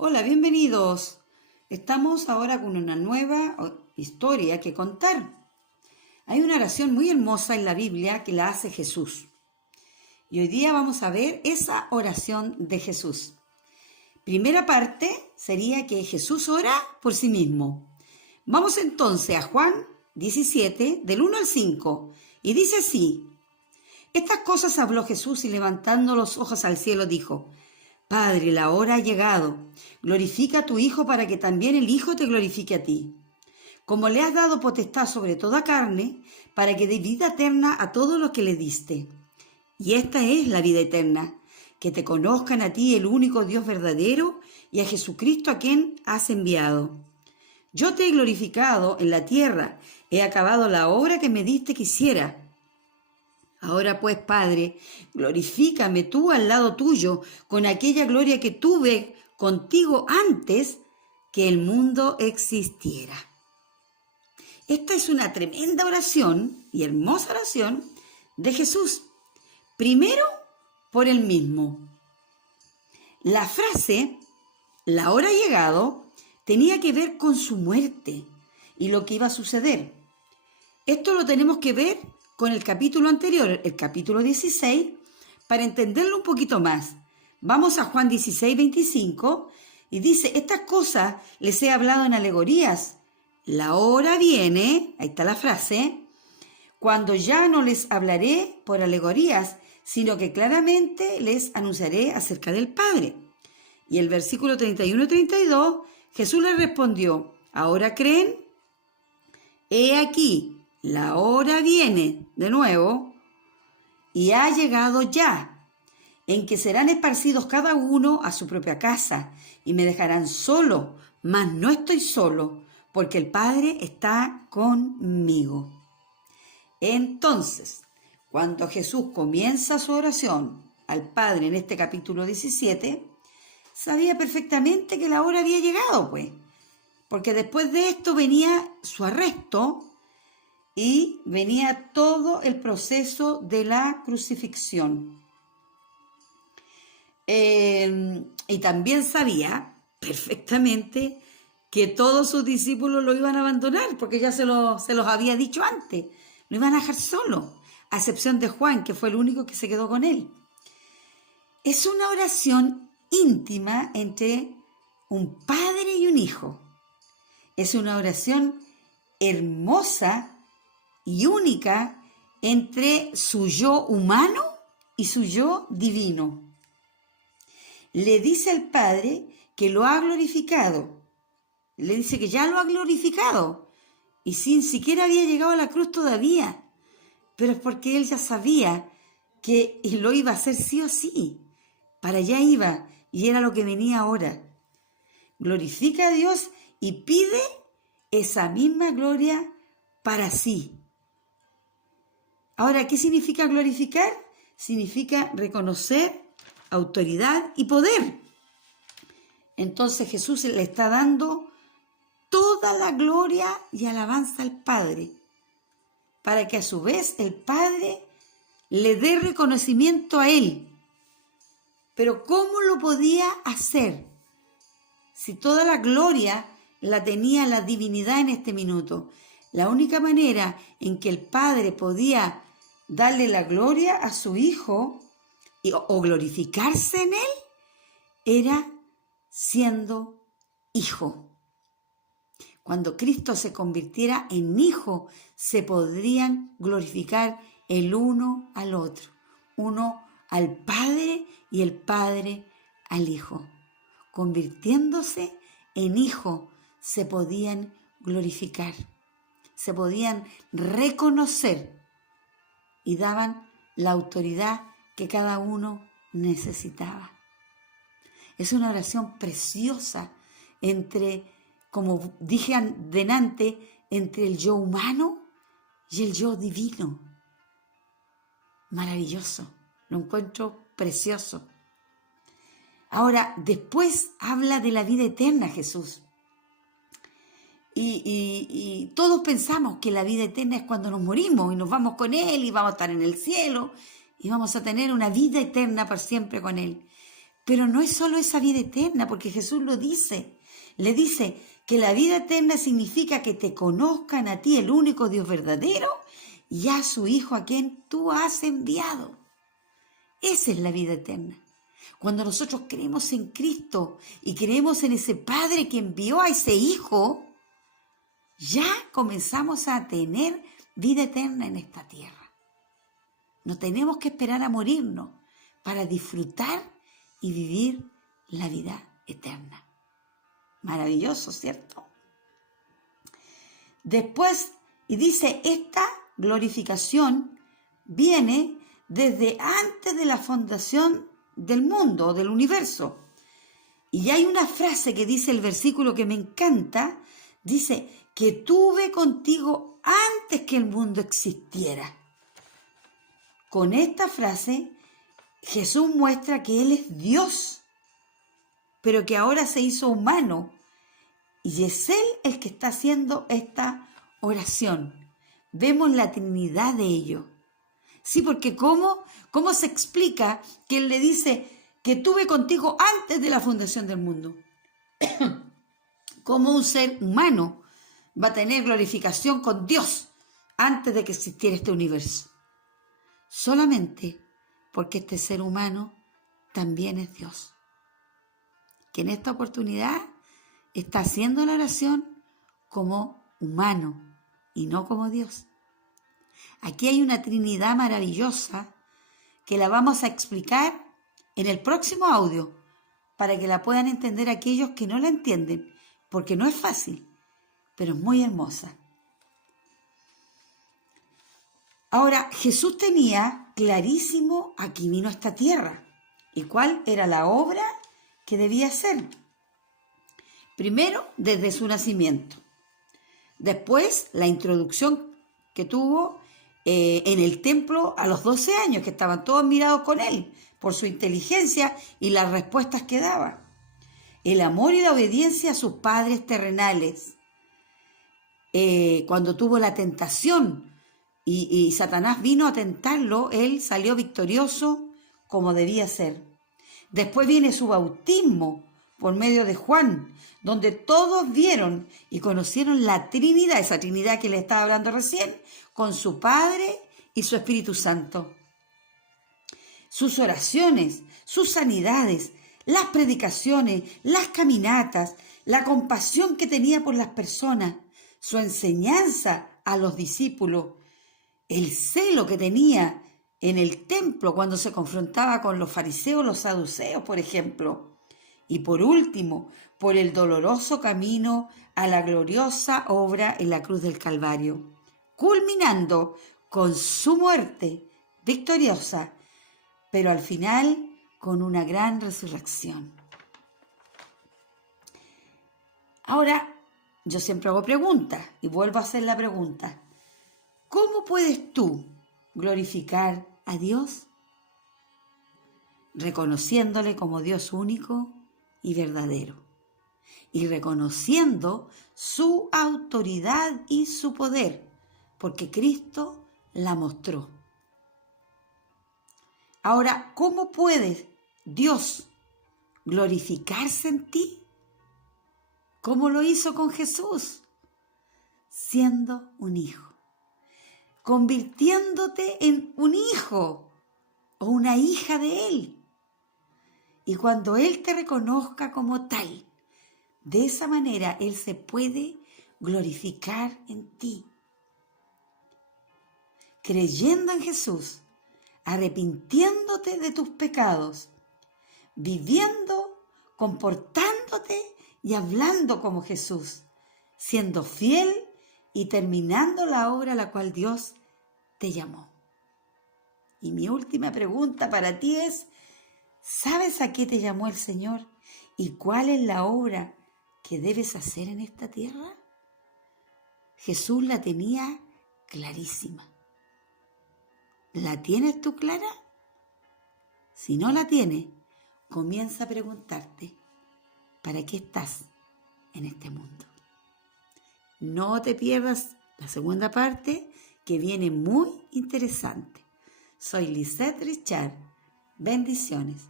Hola, bienvenidos. Estamos ahora con una nueva historia que contar. Hay una oración muy hermosa en la Biblia que la hace Jesús. Y hoy día vamos a ver esa oración de Jesús. Primera parte sería que Jesús ora por sí mismo. Vamos entonces a Juan 17, del 1 al 5, y dice así: Estas cosas habló Jesús y levantando los ojos al cielo dijo: Padre, la hora ha llegado. Glorifica a tu Hijo para que también el Hijo te glorifique a ti. Como le has dado potestad sobre toda carne, para que dé vida eterna a todos los que le diste. Y esta es la vida eterna, que te conozcan a ti, el único Dios verdadero, y a Jesucristo a quien has enviado. Yo te he glorificado en la tierra, he acabado la obra que me diste que hiciera. Ahora pues, Padre, glorifícame tú al lado tuyo con aquella gloria que tuve contigo antes que el mundo existiera. Esta es una tremenda oración y hermosa oración de Jesús. Primero, por él mismo. La frase, la hora ha llegado, tenía que ver con su muerte y lo que iba a suceder. Esto lo tenemos que ver con el capítulo anterior, el capítulo 16, para entenderlo un poquito más. Vamos a Juan 16, 25, y dice: Estas cosas les he hablado en alegorías. La hora viene, ahí está la frase, cuando ya no les hablaré por alegorías, sino que claramente les anunciaré acerca del Padre. Y el versículo 31 y 32, Jesús les respondió: ¿Ahora creen? He aquí, la hora viene de nuevo y ha llegado ya, en que serán esparcidos cada uno a su propia casa y me dejarán solo, mas no estoy solo, porque el Padre está conmigo. Entonces, cuando Jesús comienza su oración al Padre en este capítulo 17, sabía perfectamente que la hora había llegado, pues, porque después de esto venía su arresto y venía todo el proceso de la crucifixión. Y también sabía perfectamente que todos sus discípulos lo iban a abandonar, porque ya se los había dicho antes, lo iban a dejar solo, a excepción de Juan, que fue el único que se quedó con él. Es una oración íntima entre un padre y un hijo. Es una oración hermosa y única entre su yo humano y su yo divino. Le dice al Padre que lo ha glorificado. Le dice que ya lo ha glorificado. Y sin siquiera había llegado a la cruz todavía. Pero es porque él ya sabía que lo iba a hacer sí o sí. Para allá iba y era lo que venía ahora. Glorifica a Dios y pide esa misma gloria para sí. Ahora, ¿qué significa glorificar? Significa reconocer autoridad y poder. Entonces Jesús le está dando toda la gloria y alabanza al Padre, para que a su vez el Padre le dé reconocimiento a él. Pero ¿cómo lo podía hacer? Si toda la gloria la tenía la divinidad en este minuto. La única manera en que el Padre podía darle la gloria a su Hijo o glorificarse en él era siendo hijo. Cuando Cristo se convirtiera en hijo, se podrían glorificar el uno al otro, uno al Padre y el Padre al Hijo. Convirtiéndose en hijo, se podían glorificar, se podían reconocer y daban la autoridad que cada uno necesitaba. Es una oración preciosa entre, como dije delante, entre el yo humano y el yo divino. Maravilloso, lo encuentro precioso. Ahora, después habla de la vida eterna Jesús. Y todos pensamos que la vida eterna es cuando nos morimos y nos vamos con Él y vamos a estar en el cielo y vamos a tener una vida eterna para siempre con Él. Pero no es solo esa vida eterna, porque Jesús lo dice. Le dice que la vida eterna significa que te conozcan a ti, el único Dios verdadero, y a su Hijo a quien tú has enviado. Esa es la vida eterna. Cuando nosotros creemos en Cristo y creemos en ese Padre que envió a ese Hijo, ya comenzamos a tener vida eterna en esta tierra. No tenemos que esperar a morirnos para disfrutar y vivir la vida eterna. Maravilloso, ¿cierto? Después, y dice, esta glorificación viene desde antes de la fundación del mundo, del universo. Y hay una frase que dice el versículo que me encanta, dice, que tuve contigo antes que el mundo existiera. Con esta frase, Jesús muestra que Él es Dios, pero que ahora se hizo humano. Y es Él el que está haciendo esta oración. Vemos la Trinidad de ello. Sí, porque ¿cómo se explica que Él le dice que tuve contigo antes de la fundación del mundo? ¿Cómo un ser humano va a tener glorificación con Dios antes de que existiera este universo? Solamente porque este ser humano también es Dios, que en esta oportunidad está haciendo la oración como humano y no como Dios. Aquí hay una Trinidad maravillosa que la vamos a explicar en el próximo audio para que la puedan entender aquellos que no la entienden, porque no es fácil, pero es muy hermosa. Ahora, Jesús tenía clarísimo a qué vino a esta tierra y cuál era la obra que debía hacer. Primero, desde su nacimiento. Después, la introducción que tuvo en el templo a los 12 años, que estaban todos mirados con él por su inteligencia y las respuestas que daba. El amor y la obediencia a sus padres terrenales. Cuando tuvo la tentación y Satanás vino a tentarlo, él salió victorioso como debía ser. Después viene su bautismo por medio de Juan, donde todos vieron y conocieron la Trinidad, esa Trinidad que le estaba hablando recién, con su Padre y su Espíritu Santo. Sus oraciones, sus sanidades, las predicaciones, las caminatas, la compasión que tenía por las personas, su enseñanza a los discípulos, el celo que tenía en el templo cuando se confrontaba con los fariseos, los saduceos, por ejemplo. Y por último, por el doloroso camino a la gloriosa obra en la cruz del Calvario, culminando con su muerte victoriosa, pero al final con una gran resurrección. Ahora, yo siempre hago preguntas y vuelvo a hacer la pregunta. ¿Cómo puedes tú glorificar a Dios? Reconociéndole como Dios único y verdadero, y reconociendo su autoridad y su poder, porque Cristo la mostró. Ahora, ¿cómo puede Dios glorificarse en ti? ¿Cómo lo hizo con Jesús? Siendo un hijo, convirtiéndote en un hijo o una hija de Él. Y cuando Él te reconozca como tal, de esa manera Él se puede glorificar en ti. Creyendo en Jesús, arrepintiéndote de tus pecados, viviendo, comportándote y hablando como Jesús, siendo fiel y terminando la obra a la cual Dios te llamó. Y mi última pregunta para ti es, ¿sabes a qué te llamó el Señor y cuál es la obra que debes hacer en esta tierra? Jesús la tenía clarísima. ¿La tienes tú clara? Si no la tienes, comienza a preguntarte, ¿para qué estás en este mundo? No te pierdas la segunda parte, que viene muy interesante. Soy Lisette Richard. Bendiciones.